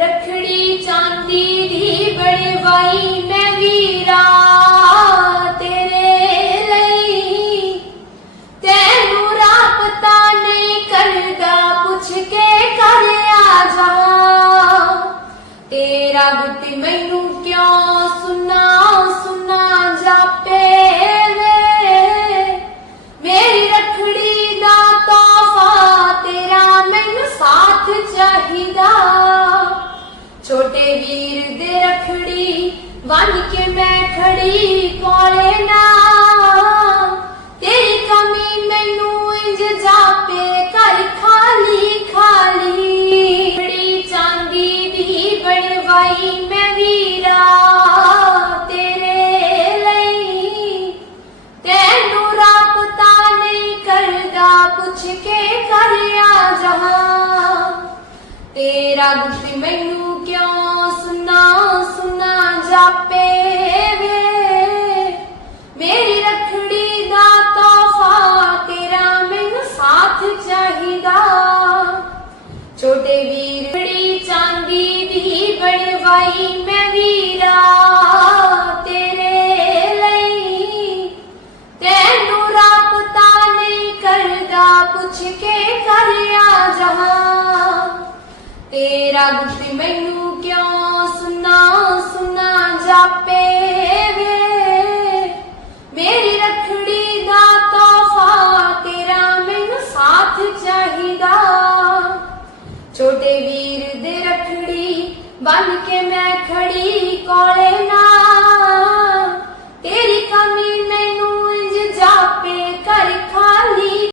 रखड़ी चांदी दी बड़े भाई ਬਣ ਕੇ ਮੈਂ ਖੜੀ ਕੋਲੇ ਨਾ। ਤੇਰੀ ਕਮੀ ਮੈਨੂੰ ਇੰਜ ਜਾਪੇ ਘਰ ਖਾਲੀ ਖਾਲੀ। ਬੜੀ ਚਾਂਦੀ ਦੀ ਬਣਵਾਈ ਮੈਂ ਵੀਰਾ ਤੇਰੇ ਲਈ। ਤੈਨੂੰ ਰਾਪਤਾ ਨਹੀਂ ਕਰਦਾ ਪੁੱਛ ਕੇ ਕਰਿਆ ਆ ਜਹਾਂ। ਤੇਰਾ ਗੁੱਸੇ ਮੈਨੂੰ ਜਾਪੇ ਵੇ ਮੇਰੀ ਰਖੜੀ ਦਾ ਤੋਹਫਾ ਤੇਰਾ ਮੈਨੂੰ ਸਾਥ ਚਾਹੀਦਾ ਛੋਟੇ ਵੀਰ ਬੜੀ ਚਾਂਦੀ ਦੀ ਬਣਵਾਈ ਮੈਂ ਵੀਰਾ ਤੇਰੇ ਲਈ ਤੈਨੂੰ ਰਾਪਤਾ ਨਹੀਂ ਕਰਦਾ ਪੁੱਛ ਕੇ ਕਰ ਆ ਜਹਾਂ ਤੇਰਾ ਗੁੱਟ ਮੈਨੂੰ ਕਿਉਂ ਸੁਨਾ ਸੁਨਾ ਚਾਹੀਦਾ ਛੋਟੇ ਵੀਰ ਦੇ ਰਖੜੀ ਬਣ ਕੇ ਮੈਂ ਖੜੀ ਕੋਲੇ